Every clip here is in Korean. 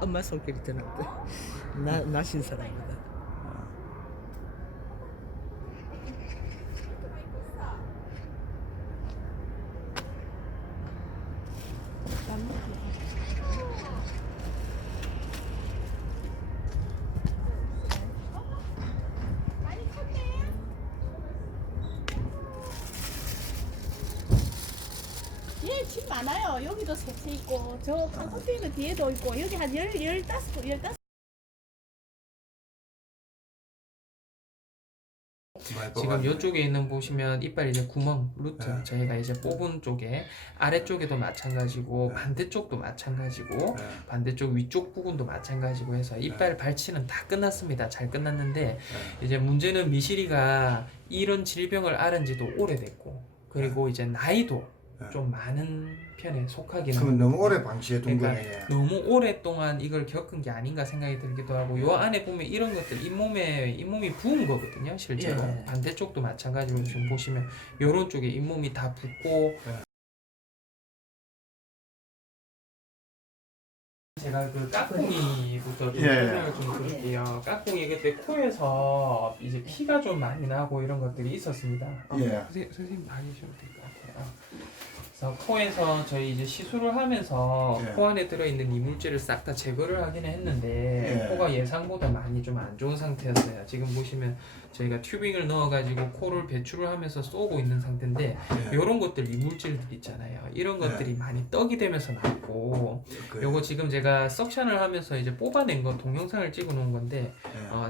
엄마 손길이 더 낫다. 나신 사람이거든. 예, 집 많아요. 여기도 세채 있고, 저 칸코피는 뒤에도 있고, 여기 한 15. 지금 이쪽에 있는 보시면 이빨 이제 구멍 루트 네. 저희가 이제 뽑은 쪽에 아래쪽에도 마찬가지고 네. 반대쪽도 마찬가지고 네. 반대쪽 위쪽 부분도 마찬가지고 해서 이빨 발치는 다 끝났습니다. 잘 끝났는데 네. 이제 문제는 미실이가 이런 질병을 앓은 지도 오래됐고 그리고 이제 나이도 네. 좀 많은 편에 속하기는 그러면 너무 오래 방치해둔 그러니까 거네. 너무 오랫동안 이걸 겪은 게 아닌가 생각이 들기도 하고 요 안에 보면 이런 것들 잇몸이 부은 거거든요 실제로. 예. 반대쪽도 마찬가지로 지금 보시면 요런 쪽에 잇몸이 다 붓고 제가 그 깍꿍이부터 좀 예. 설명을 좀 드릴게요. 깍꿍이 그때 코에서 이제 피가 좀 많이 나고 이런 것들이 있었습니다. 예. 선생님 다니셔도 될 것 같아요. 그래서 코에서 저희 이제 시술을 하면서 예. 코 안에 들어있는 이물질을 싹 다 제거를 하기는 했는데 예. 코가 예상보다 많이 좀 안 좋은 상태였어요. 지금 보시면 저희가 튜빙을 넣어가지고 코를 배출을 하면서 쏘고 있는 상태인데 예. 이런 것들 이물질들 있잖아요. 이런 것들이 많이 떡이 되면서 나고 요거 지금 제가 석션을 하면서 이제 뽑아낸 거 동영상을 찍어 놓은 건데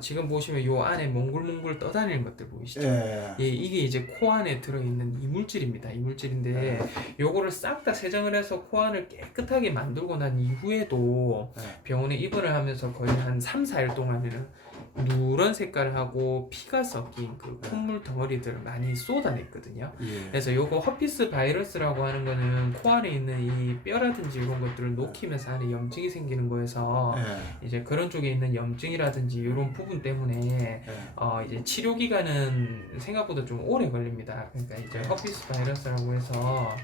지금 보시면 요 안에 몽글몽글 떠다니는 것들 보이시죠? 예. 예, 이게 이제 코 안에 들어있는 이물질입니다. 이물질인데 요거를 싹 다 세정을 해서 코 안을 깨끗하게 만들고 난 이후에도 병원에 입원을 하면서 거의 한 3, 4일 동안에는 누런 색깔을 하고 피가 섞인 그 콧물 덩어리들을 많이 쏟아냈거든요. 예. 그래서 요거 허피스 바이러스라고 하는 거는 코 안에 있는 이 뼈라든지 이런 것들을 녹히면서 안에 염증이 생기는 거여서 이제 그런 쪽에 있는 염증이라든지 이런 부분 때문에 이제 치료 기간은 생각보다 좀 오래 걸립니다. 그러니까 이제 허피스 바이러스라고 해서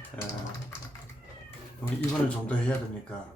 입원을 좀 더 해야 됩니까?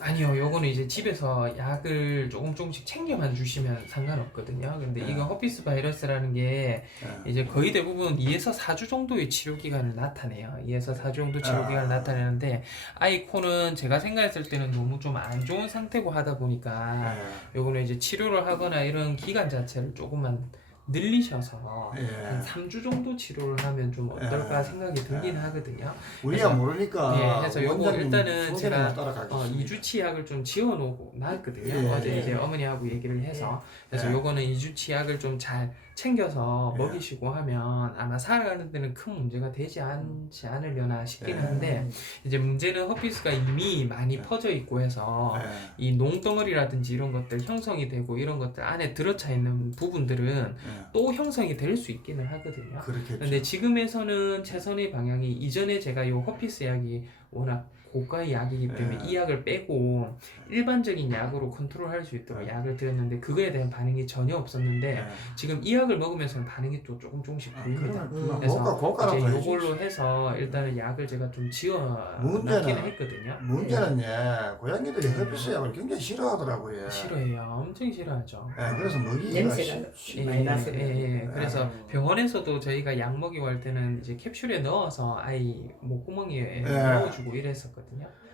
아니요, 요거는 이제 집에서 약을 조금씩 챙겨만 주시면 상관없거든요. 근데 이거 허피스 바이러스라는 게 이제 거의 대부분 2에서 4주 정도의 치료 기간을 나타내요. 2에서 4주 정도 치료 기간을 나타내는데 아이 코는 제가 생각했을 때는 너무 좀 안 좋은 상태고 하다 보니까 요거는 이제 치료를 하거나 이런 기간 자체를 조금만 늘리셔서 한 3주 정도 치료를 하면 좀 어떨까 생각이 들긴 하거든요. 우리가 그래서- 모르니까. 예, 그래서 요거 원장님 일단은 제가 따라가겠습니다. 2주치 약을 좀 지어놓고 놨거든요. 예, 어제 예. 이제 어머니하고 얘기를 해서. 그래서 예. 요거는 2주치 약을 좀 잘 챙겨서 예. 먹이시고 하면 아마 살아가는 데는 큰 문제가 되지 않지 않으려나 싶긴 예. 한데 이제 문제는 허피스가 이미 많이 퍼져 있고 해서 이 농덩어리라든지 이런 것들 형성이 되고 이런 것들 안에 들어차 있는 부분들은 또 형성이 될 수 있기는 하거든요. 그렇겠죠. 근데 지금에서는 최선의 방향이 이전에 제가 요 허피스 약이 워낙 고가의 약이기 때문에 이 약을 빼고 일반적인 약으로 컨트롤할 수 있도록 약을 드렸는데 그거에 대한 반응이 전혀 없었는데 지금 이 약을 먹으면서는 반응이 또 조금씩 보입니다. 그래서 고가라고 이제 해야지. 요걸로 해서 일단은 약을 제가 좀 지어 문제는- 넣기는 했거든요. 문제는 고양이들이 허피스 약을 굉장히 싫어하더라고요. 싫어해요. 엄청 싫어하죠. 그래서 먹이기가 냄새가 많이 나서 그래서 병원에서도 저희가 약 먹이고 할 때는 이제 캡슐에 넣어서 아이 목구멍에 넣어주고 이랬었거든요.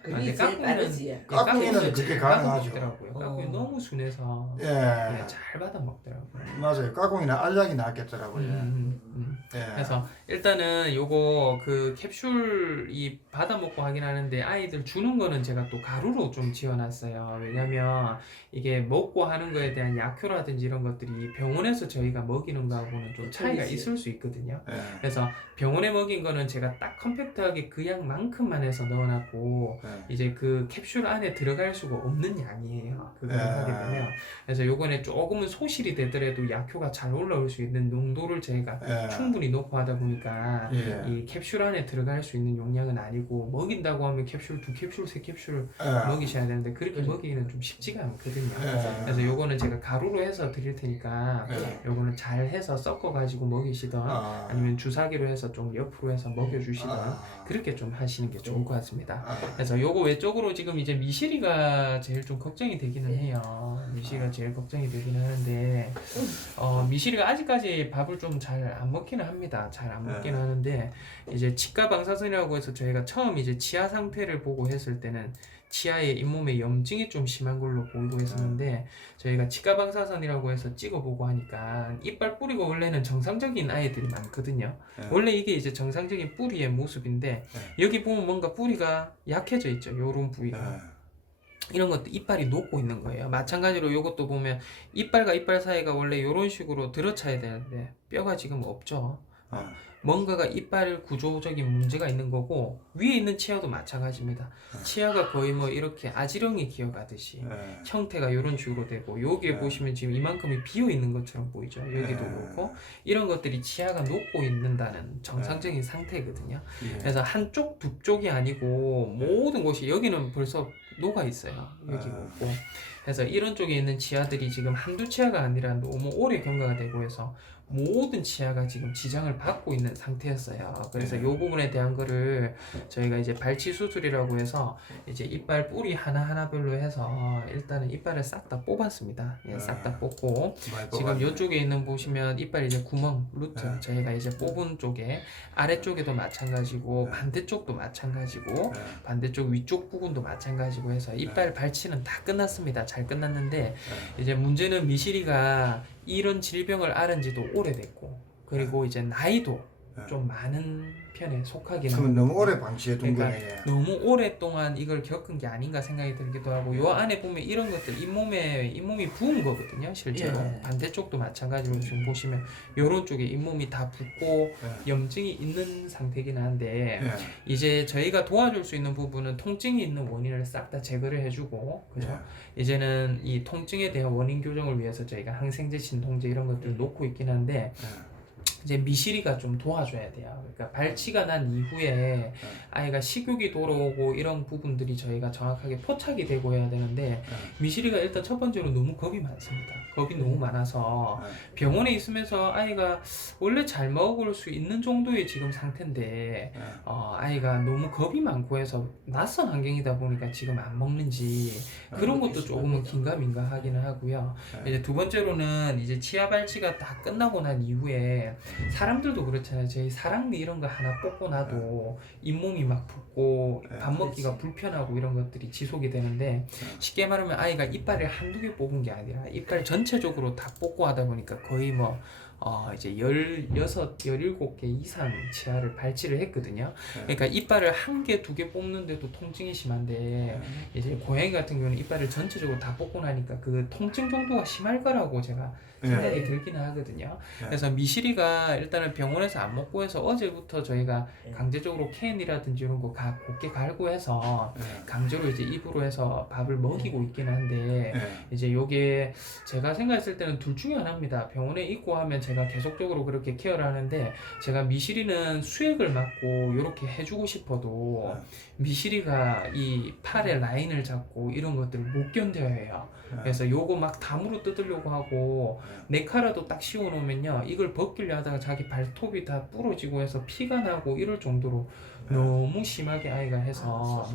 그게 제일 빠르지. 깍꿍이는 그게 잘 받아 가능하죠. 먹더라고요. 깍꿍이 너무 순해서 예. 잘 받아 먹더라고요. 맞아요. 까꿍이나 알약이 낫겠더라고요. 그래서 일단은 요거 그 캡슐이 받아 먹고 하긴 하는데 아이들 주는 거는 제가 또 가루로 좀 지어놨어요. 왜냐면 이게 먹고 하는 거에 대한 약효라든지 이런 것들이 병원에서 저희가 먹이는 거하고는 좀 차이가 있을 수 있거든요. 그래서 병원에 먹인 거는 제가 딱 컴팩트하게 그 양만큼만 해서 넣어놨고 이제 그 캡슐 안에 들어갈 수가 없는 양이에요. 그걸 하게 되면. 그래서 요거는 조금은 소실이 되더라도 약효가 잘 올라올 수 있는 농도를 저희가 충분히 넣고 하다 보니까 이 캡슐 안에 들어갈 수 있는 용량은 아니고 먹인다고 하면 캡슐 2캡슐 3캡슐 먹이셔야 되는데 그렇게 먹이기는 좀 쉽지가 않거든요. 그래서 요거는 제가 가루로 해서 드릴 테니까 요거는 잘 해서 섞어 가지고 먹이시던 아니면 주사기로 해서 좀 옆으로 해서 먹여주시던 그렇게 좀 하시는 게 좋을 것 것 같습니다. 아, 그래서 요거 외적으로 지금 이제 미시리가 제일 좀 걱정이 되기는 해요. 미시리가 제일 걱정이 되기는 하는데 미시리가 아직까지 밥을 좀 잘 안 먹기는 합니다. 잘 안 먹기는 하는데 이제 치과 방사선이라고 해서 저희가 처음 이제 치아 상태를 보고 했을 때는 치아에 잇몸에 염증이 좀 심한 걸로 보이고 했었는데 저희가 치과 방사선이라고 해서 찍어보고 하니까 이빨 뿌리가 원래는 정상적인 아이들이 많거든요. 원래 이게 이제 정상적인 뿌리의 모습인데 여기 보면 뭔가 뿌리가 약해져 있죠. 요런 부위가. 이런 것도 이빨이 녹고 있는 거예요. 마찬가지로 요것도 보면 이빨과 이빨 사이가 원래 이런 식으로 들어차야 되는데 뼈가 지금 없죠. 뭔가가 이빨 구조적인 문제가 있는 거고 위에 있는 치아도 마찬가지입니다. 치아가 거의 뭐 이렇게 아지렁이 기어가듯이 형태가 이런 식으로 되고 여기에 보시면 지금 이만큼이 비어 있는 것처럼 보이죠. 여기도 그렇고 이런 것들이 치아가 녹고 있는다는 정상적인 상태거든요. 그래서 한쪽 두 쪽이 아니고 모든 곳이 여기는 벌써 녹아 있어요. 여기 없고 그래서 이런 쪽에 있는 치아들이 지금 한두 치아가 아니라 너무 오래 경과가 되고 해서 모든 치아가 지금 지장을 받고 있는 상태였어요. 그래서 이 부분에 대한 거를 저희가 이제 발치 수술이라고 해서 이제 이빨 뿌리 하나하나별로 해서 일단은 이빨을 싹 다 뽑았습니다. 예, 싹 다 뽑고 지금 이쪽에 있는 보시면 이빨 이제 구멍 루트 저희가 이제 뽑은 쪽에 아래쪽에도 마찬가지고 반대쪽도 마찬가지고 반대쪽 위쪽 부분도 마찬가지고 해서 이빨 발치는 다 끝났습니다. 잘 끝났는데 이제 문제는 미시리가 이런 질병을 앓은 지도 오래됐고 그리고 이제 나이도 좀 많은 편에 속하긴 그러면 너무 오래 방치해 둔 그러니까 거네. 너무 오랫동안 이걸 겪은 게 아닌가 생각이 들기도 하고 요 안에 보면 이런 것들 잇몸이 부은 거거든요 실제로. 반대쪽도 마찬가지로 지금 보시면 요런 쪽에 잇몸이 다 붓고 염증이 있는 상태긴 한데 이제 저희가 도와줄 수 있는 부분은 통증이 있는 원인을 싹 다 제거를 해주고 그죠? 이제는 이 통증에 대한 원인 교정을 위해서 저희가 항생제, 진통제 이런 것들을 놓고 있긴 한데 이제 미시리가 좀 도와줘야 돼요. 그러니까 발치가 난 이후에 아이가 식욕이 돌아오고 이런 부분들이 저희가 정확하게 포착이 되고 해야 되는데 미시리가 일단 첫 번째로 너무 겁이 많습니다. 겁이 너무 많아서 병원에 있으면서 아이가 원래 잘 먹을 수 있는 정도의 지금 상태인데 아이가 너무 겁이 많고 해서 낯선 환경이다 보니까 지금 안 먹는지 그런 것도 조금은 긴가민가 하기는 하고요. 이제 두 번째로는 이제 치아 발치가 다 끝나고 난 이후에 사람들도 그렇잖아요. 저희 사랑니 이런 거 하나 뽑고 나도 잇몸이 막 붓고 밥 먹기가 불편하고 이런 것들이 지속이 되는데 쉽게 말하면 아이가 이빨을 한두 개 뽑은 게 아니라 이빨 전체적으로 다 뽑고 하다 보니까 거의 뭐 이제 16, 17개 이상 치아를 발치를 했거든요. 그러니까 이빨을 한 개, 두 개 뽑는데도 통증이 심한데 이제 고양이 같은 경우는 이빨을 전체적으로 다 뽑고 나니까 그 통증 정도가 심할 거라고 제가 생각이 들기는 하거든요. 그래서 미시리가 일단은 병원에서 안 먹고 해서 어제부터 저희가 강제적으로 캔이라든지 이런 거 곱게 갈고 해서 강제로 이제 입으로 해서 밥을 먹이고 있긴 한데 이제 요게 제가 생각했을 때는 둘 중에 하나입니다. 병원에 있고 하면 제가 계속적으로 그렇게 케어를 하는데 제가 미시리는 수액을 맞고 이렇게 해주고 싶어도 미시리가 이 팔의 라인을 잡고 이런 것들을 못 견뎌해요. 그래서 요거 막 담으로 뜯으려고 하고 네카라도 딱 씌워놓으면요 이걸 벗기려 하다가 자기 발톱이 다 부러지고 해서 피가 나고 이럴 정도로 너무 심하게 아이가 해서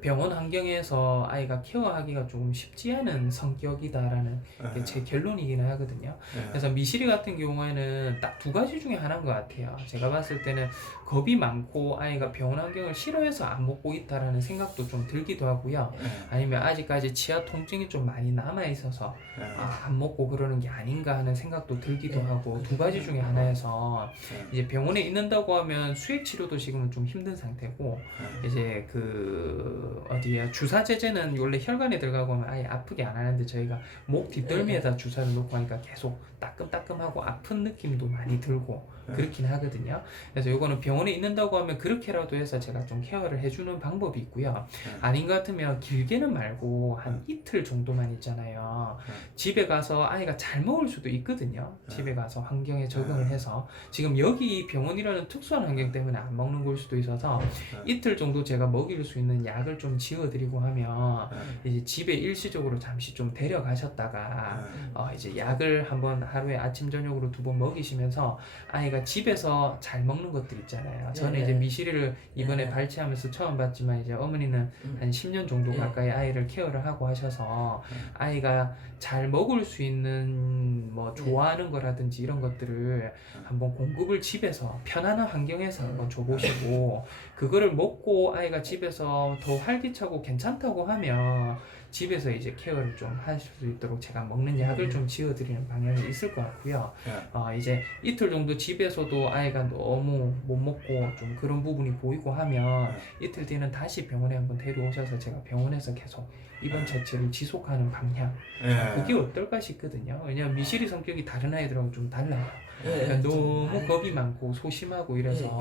병원 환경에서 아이가 케어하기가 조금 쉽지 않은 성격이다라는 게 제 결론이긴 하거든요. 그래서 미시리 같은 경우에는 딱 두 가지 중에 하나인 것 같아요. 제가 봤을 때는 겁이 많고 아이가 병원 환경을 싫어해서 안 먹고 있다라는 생각도 좀 들기도 하고요. 아니면 아직까지 치아 통증이 좀 많이 남아 있어서 안 먹고 그러는 게 아닌가 하는 생각도 들기도 하고 두 가지 중에 하나여서 이제 병원에 있는다고 하면 수액 치료도 지금은 좀 힘든 상태고 이제 주사 제제는 원래 혈관에 들어가고 하면 아예 아프게 안 하는데 저희가 목 뒷덜미에다 주사를 놓고 하니까 계속 따끔따끔하고 아픈 느낌도 많이 들고 그렇긴 하거든요. 그래서 요거는 병원에 있는다고 하면 그렇게라도 해서 제가 좀 케어를 해주는 방법이 있고요. 아닌 것 같으면 길게는 말고 한 이틀 정도만 있잖아요. 집에 가서 아이가 잘 먹을 수도 있거든요. 집에 가서 환경에 적응을 해서 지금 여기 병원이라는 특수한 환경 때문에 안 먹는 걸 수도 있어서 이틀 정도 제가 먹일 수 있는 약을 좀 지어드리고 하면 이제 집에 일시적으로 잠시 좀 데려가셨다가 이제 약을 한번 하루에 아침 저녁으로 2번 먹이시면서 아이가 집에서 잘 먹는 것들 있잖아요. 저는 네. 이제 미시리를 이번에 발치하면서 처음 봤지만 이제 어머니는 한 10년 정도 가까이 아이를 케어를 하고 하셔서 아이가 잘 먹을 수 있는 뭐 좋아하는 거라든지 이런 것들을 한번 공급을 집에서 편안한 환경에서 한번 줘보시고 그거를 먹고 아이가 집에서 더 활기차고 괜찮다고 하면 집에서 이제 케어를 좀 하실 수 있도록 제가 먹는 약을 좀 지어드리는 방향이 있을 것 같고요. 이제 이틀 정도 집에서도 아이가 너무 못 먹고 좀 그런 부분이 보이고 하면 이틀 뒤에는 다시 병원에 한번 데려오셔서 제가 병원에서 계속 입원 처치를 지속하는 방향 그게 어떨까 싶거든요. 왜냐면 미실이 성격이 다른 아이들하고 좀 달라요. 그러니까 너무 겁이 많고 소심하고 이래서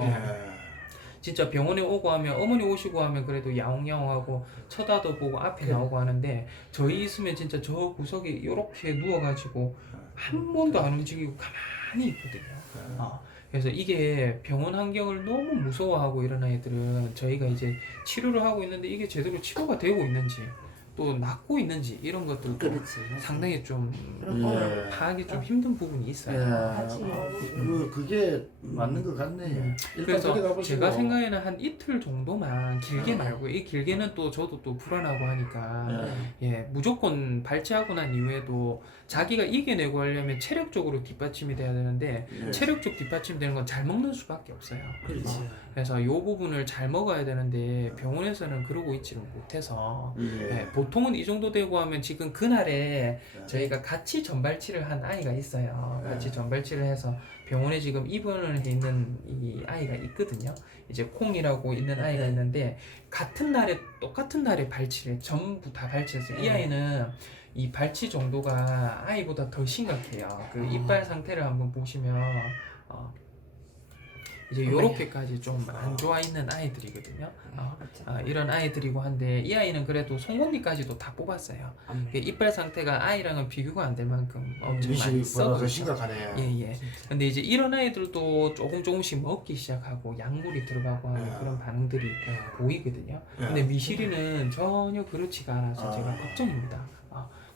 진짜 병원에 오고 하면 어머니 오시고 하면 그래도 야옹야옹하고 쳐다도 보고 앞에 나오고 하는데 저희 있으면 진짜 저 구석에 이렇게 누워가지고 한 번도 안 움직이고 가만히 있거든요. 그래서 이게 병원 환경을 너무 무서워하고 이런 아이들은 저희가 이제 치료를 하고 있는데 이게 제대로 치료가 되고 있는지 또 낫고 있는지 이런 것들도 그렇지. 상당히 좀 예. 파악이 좀 힘든 부분이 있어요. 그게 맞는 것 같네. 일단 그래서 들어가 보시고. 제가 생각에는 한 이틀 정도만 길게 말고 이 길게는 또 저도 또 불안하고 하니까 예 무조건 발치하고 난 이후에도 자기가 이겨내고 하려면 체력적으로 뒷받침이 돼야 되는데 체력적 뒷받침이 되는 건 잘 먹는 수밖에 없어요. 그렇지. 그래서 이 부분을 잘 먹어야 되는데 병원에서는 그러고 있지를 못해서 예, 보통은 이 정도 되고 하면 지금 그날에 저희가 같이 전발치를 한 아이가 있어요. 같이 전발치를 해서 병원에 지금 입원을 해 있는 이 아이가 있거든요. 이제 콩이라고 있는 아이가 있는데 같은 날에 똑같은 날에 발치를 전부 다 발치했어요. 이 아이는 이 발치 정도가 아이보다 더 심각해요. 그 이빨 상태를 한번 보시면 이제 요렇게까지 좀 안 좋아 있는 아이들이거든요. 이런 아이들이고 한데 이 아이는 그래도 송곳니까지도 다 뽑았어요. 이빨 상태가 아이랑은 비교가 안 될 만큼 엄청 많이 미실보다 더 썩었죠. 심각하네. 예. 근데 이제 이런 아이들도 조금씩 먹기 시작하고 약물이 들어가고 하는 그런 반응들이 보이거든요. 근데 미실이는 전혀 그렇지가 않아서 제가 걱정입니다.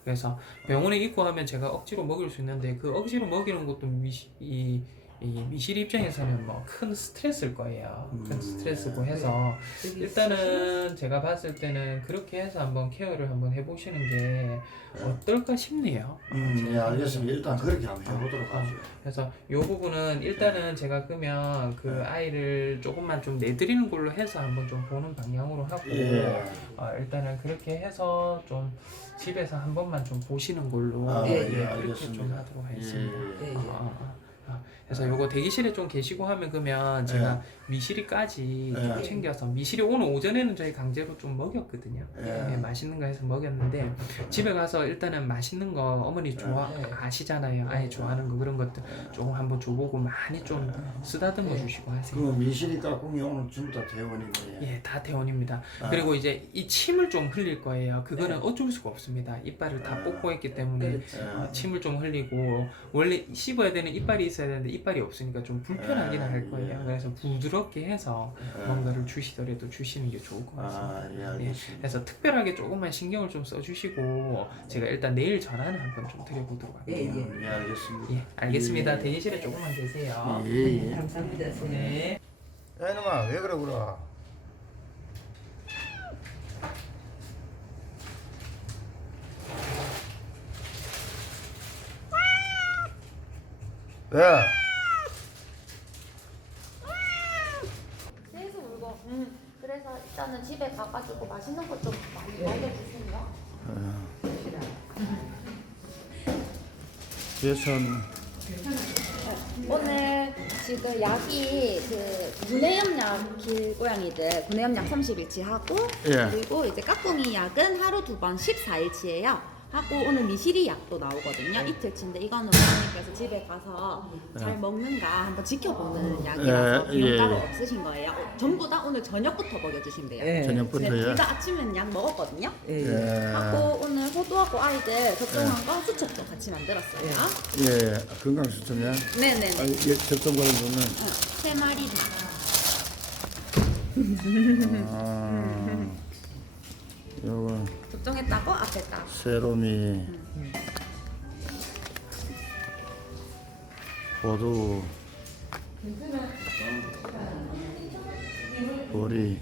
그래서 병원에 입고 하면 제가 억지로 먹일 수 있는데 그 억지로 먹이는 것도 이 미실 입장에서는 뭐 큰 스트레스일 거예요. 큰 스트레스고 해서 일단은 제가 봤을 때는 그렇게 해서 한번 케어를 한번 해보시는 게 어떨까 싶네요. 네, 알겠습니다. 일단 그렇게 한번 해보도록 하죠. 그래서 이 부분은 일단은 제가 그러면 그 아이를 조금만 좀 내드리는 걸로 해서 한번 좀 보는 방향으로 하고 일단은 그렇게 해서 좀 집에서 한 번만 좀 보시는 걸로 그렇게 알겠습니다. 좀 하도록 하겠습니다. 예. 그래서 요거 대기실에 좀 계시고 하면 그러면 제가 미시리까지 좀 챙겨서 미시리 오늘 오전에는 저희 강제로 좀 먹였거든요. 맛있는 거 해서 먹였는데 집에 가서 일단은 맛있는 거 어머니 아시잖아요. 아이 좋아하는 거 그런 것들 조금 한번 줘보고 많이 좀 쓰다듬어 주시고 하세요. 그럼 미실이 까꿍이 오늘 전부 다 대원인 거예요? 예, 다 대원입니다. 그리고 이제 이 침을 좀 흘릴 거예요. 그거는 어쩔 수가 없습니다. 이빨을 다 뽑고 했기 때문에 침을 좀 흘리고 원래 씹어야 되는 이빨이 있어야 되는데 이빨이 없으니까 좀 불편하긴 할 거예요. 그래서 부드럽게 해서 뭔가를 주시더라도 주시는 게 좋을 것 같습니다. 알겠습니다. 그래서 특별하게 조금만 신경을 좀 써주시고 제가 일단 내일 전화는 한번 좀 드려보도록 할게요. 예, 알겠습니다. 예, 알겠습니다. 대기실에 조금만 계세요. 감사합니다. 네. 야, 이놈아, 왜 그래. 왜? 계속 울고. 그래서 일단은 집에 가가지고 맛있는 것 좀 많이 먹여주세요. 예선 오늘 지금 약이 그 구내염약 길고양이들 구내염약 30일치 하고 그리고 이제 까꿍이 약은 하루 2번 14일치예요. 하고 오늘 미시리 약도 나오거든요. 이틀치인데 이거는 어머니께서 집에 가서 잘 먹는가 한번 지켜보는 약이라서 비용 따로 없으신 거예요. 전부 다 오늘 저녁부터 먹여주시면 돼요. 저녁부터요? 둘 다 아침에는 약 먹었거든요. 예. 하고 오늘 호두하고 아이들 걱정한 거 수첩도 같이 만들었어요. 예, 건강수첩이야? 네네네. 접종 과정 보면 3마리. 요거 접종했다고 앞에 딱. 세로미, 호두, 보리.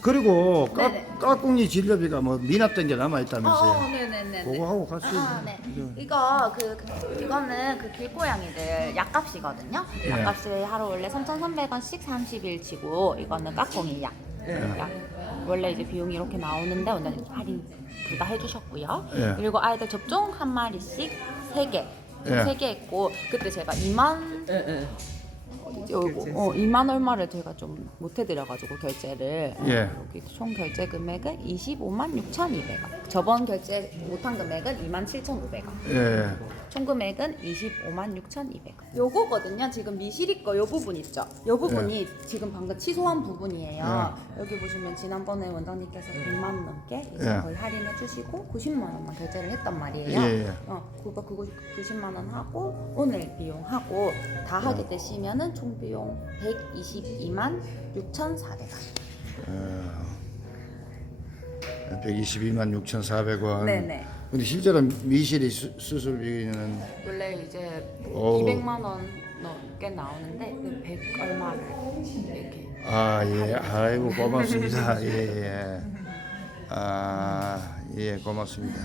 그리고 네네. 까꿍이 진료비가 뭐 미납된 게 남아 있다면서요? 네네네. 그거 하고 같이. 네. 이거는 그 길고양이들 약값이거든요. 예. 약값이 하루 원래 3,300원씩 30일 치고 이거는 까꿍이 약. 약. 원래 이제 비용이 이렇게 나오는데 오늘 할인 둘 다 해주셨고요. 예. 그리고 아이들 접종 한 마리씩 3개. 예. 3개 했고 그때 제가 2만 예. 2만 얼마를 제가 좀 못 해드려가지고 결제를 예. 여기 총 결제 금액은 25만 6,200원. 저번 결제 못한 금액은 27,500원. 예. 총 금액은 25만 6,200원. 요거거든요. 지금 미시리 거 요 부분 있죠. 요 부분이 지금 방금 취소한 부분이에요. 여기 보시면 지난번에 원장님께서 100만 원 넘게 이제 예. 거의 할인해 주시고 90만 원만 결제를 했단 말이에요. 예, 예. 그거 90만 원 하고 오늘 비용하고 다 하게 되시면은 총 비용 122만 6,400원. 122만 6,400원. 네네. 근데 실제로 미실이 수술비는 원래 이제 오. 200만 원 넘게 나오는데 100 얼마를 이렇게. 예. 아이고 고맙습니다. 예. 예. 예, 고맙습니다.